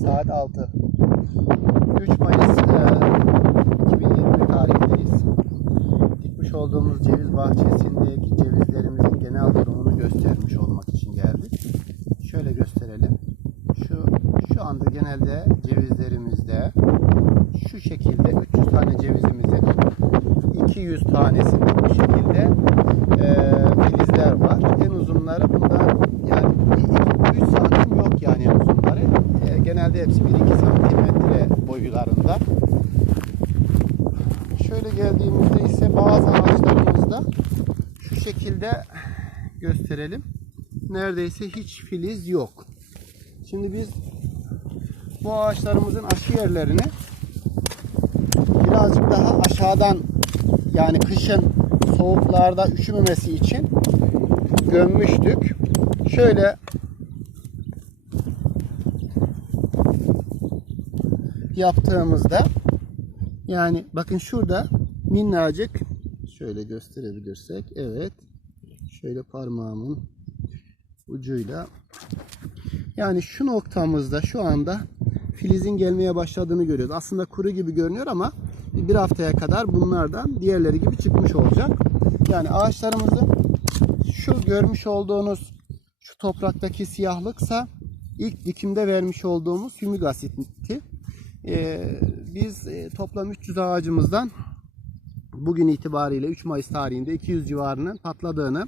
Saat 6. 3 Mayıs e, 2021 tarihindeyiz. Dikmiş olduğumuz ceviz bahçesindeki cevizlerimizin genel durumunu göstermiş olmak için geldik. Şöyle gösterelim. Şu şu anda genelde cevizlerimizde şu şekilde 300 tane cevizimizin 200 tanesinde bu şekilde e, boylarında. Şöyle geldiğimizde ise bazı ağaçlarımızda şu şekilde gösterelim. Neredeyse hiç filiz yok. Şimdi biz bu ağaçlarımızın aşı yerlerini birazcık daha aşağıdan yani kışın soğuklarda üşümemesi için gömmüştük. Şöyle yaptığımızda yani bakın şurada minnacık şöyle gösterebilirsek evet şöyle parmağımın ucuyla yani şu noktamızda şu anda filizin gelmeye başladığını görüyoruz. Aslında kuru gibi görünüyor ama bir haftaya kadar bunlardan diğerleri gibi çıkmış olacak. Yani ağaçlarımızın şu görmüş olduğunuz şu topraktaki siyahlıksa ilk dikimde vermiş olduğumuz hümik asitti. Ee, biz e, toplam 300 ağacımızdan bugün itibariyle 3 Mayıs tarihinde 200 civarının patladığını,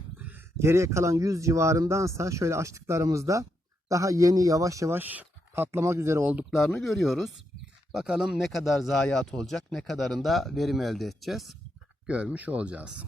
geriye kalan 100 civarındansa şöyle açtıklarımızda daha yeni yavaş yavaş patlamak üzere olduklarını görüyoruz. Bakalım ne kadar zayiat olacak, ne kadarında verim elde edeceğiz görmüş olacağız.